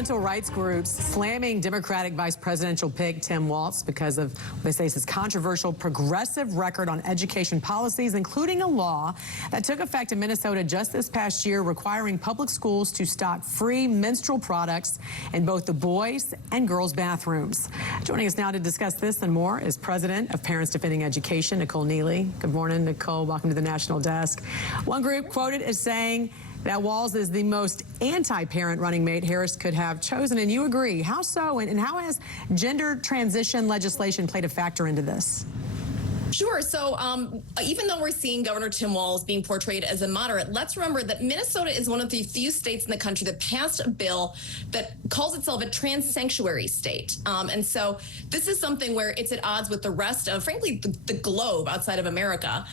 parental rights groups slamming Democratic vice presidential pick Tim Walz because of what they say is his controversial progressive record on education policies, including a law that took effect in Minnesota just this past year requiring public schools to stock free menstrual products in both the boys' and girls' bathrooms. Joining us now to discuss this and more is President of Parents Defending Education, Nicole Neily. Good morning, Nicole. Welcome to the National Desk. One group quoted as saying that Walz is the most anti-parent running mate Harris could have chosen, and you agree. How so, and how has gender transition legislation played a factor into this? Sure. So even though we're seeing Governor Tim Walz being portrayed as a moderate, let's remember that Minnesota is one of the few states in the country that passed a bill that calls itself a trans sanctuary state. And so this is something where it's at odds with the rest of, frankly, the globe outside of America,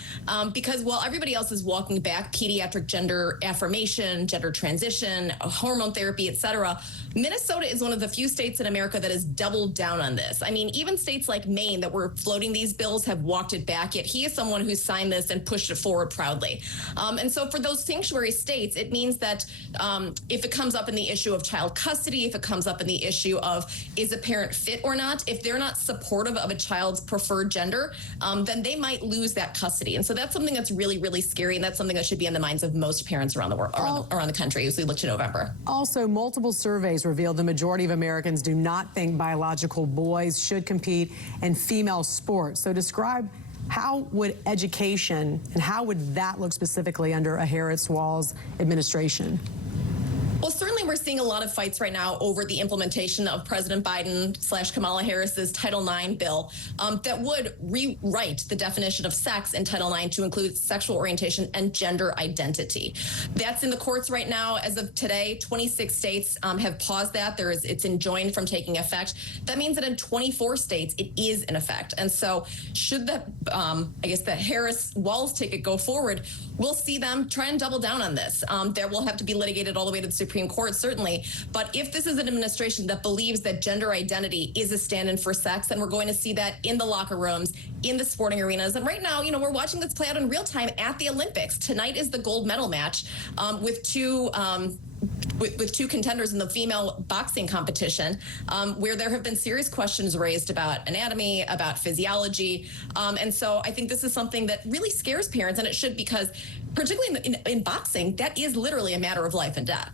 because while everybody else is walking back pediatric gender affirmation, gender transition, hormone therapy, etc., Minnesota is one of the few states in America that has doubled down on this. I mean, even states like Maine that were floating these bills have walked it back, yet he is someone who signed this and pushed it forward proudly. And so for those sanctuary states, it means that if it comes up in the issue of child custody, if it comes up in the issue of is a parent fit or not, if they're not supportive of a child's preferred gender, then they might lose that custody. And so that's something that's really, really scary, and that's something that should be in the minds of most parents around the world, around the country as we look to November. Also, multiple surveys revealed the majority of Americans do not think biological boys should compete in female sports. So describe how would education and how would that look specifically under a Harris-Walz administration? Well, certainly we're seeing a lot of fights right now over the implementation of President Biden / Kamala Harris's Title IX bill that would rewrite the definition of sex in Title IX to include sexual orientation and gender identity. That's in the courts right now. As of today, 26 states have paused that. It's enjoined from taking effect. That means that in 24 states, it is in effect. And so should the, the Harris-Walz ticket go forward, we'll see them try and double down on this. There will have to be litigated all the way to the Supreme Court, certainly. But if this is an administration that believes that gender identity is a stand-in for sex, then we're going to see that in the locker rooms, in the sporting arenas. And right now, we're watching this play out in real time at the Olympics. Tonight is the gold medal match with two contenders in the female boxing competition, where there have been serious questions raised about anatomy, about physiology. And so I think this is something that really scares parents, and it should, because particularly in boxing, that is literally a matter of life and death.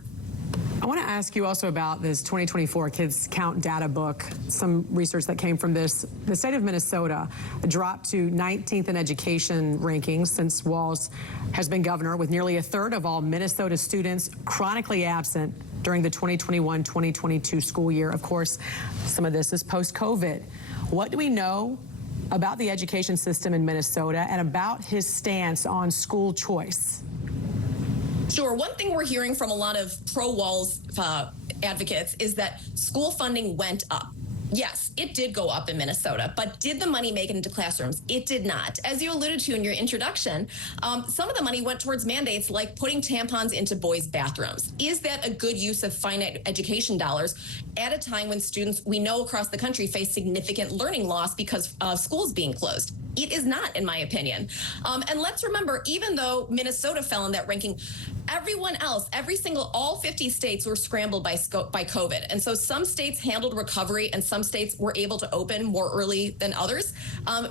I want to ask you also about this 2024 Kids Count data book, some research that came from this. The state of Minnesota dropped to 19th in education rankings since Walz has been governor, with nearly a third of all Minnesota students chronically absent during the 2021-2022 school year. Of course, some of this is post-COVID. What do we know about the education system in Minnesota and about his stance on school choice? Sure. One thing we're hearing from a lot of pro-Walz advocates is that school funding went up. Yes, it did go up in Minnesota, but did the money make it into classrooms? It did not. As you alluded to in your introduction, some of the money went towards mandates like putting tampons into boys' bathrooms. Is that a good use of finite education dollars at a time when students we know across the country face significant learning loss because of schools being closed? It is not, in my opinion. And let's remember, even though Minnesota fell in that ranking, everyone else, all 50 states were scrambled by COVID. And so some states handled recovery and some states were able to open more early than others.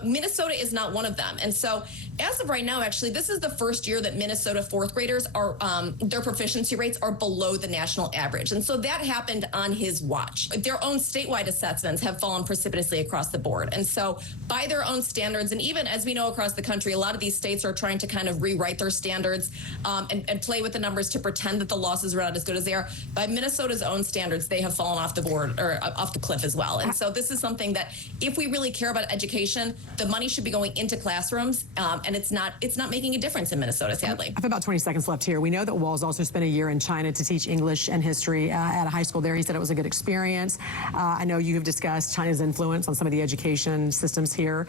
Minnesota is not one of them. And so as of right now, actually, this is the first year that Minnesota fourth graders are, their proficiency rates are below the national average. And so that happened on his watch. Their own statewide assessments have fallen precipitously across the board. And so by their own standards, and even as we know across the country, a lot of these states are trying to kind of rewrite their standards and play with the numbers to pretend that the losses are not as good as they are. By Minnesota's own standards, they have fallen off the board, or off the cliff as well. And so this is something that, if we really care about education, the money should be going into classrooms, and it's not making a difference in Minnesota, sadly. I have about 20 seconds left here. We know that Walz also spent a year in China to teach English and history at a high school there. He said it was a good experience. I know you have discussed China's influence on some of the education systems here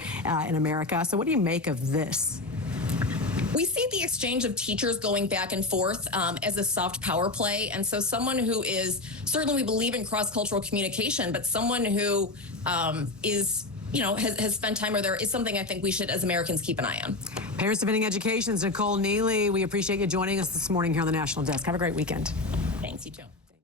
in America. So what do you make of this? We see the exchange of teachers going back and forth as a soft power play. And so someone who is, certainly we believe in cross-cultural communication, but someone who is, has spent time there is something I think we should, as Americans, keep an eye on. Parents Defending Education's Nicole Neily. We appreciate you joining us this morning here on the National Desk. Have a great weekend.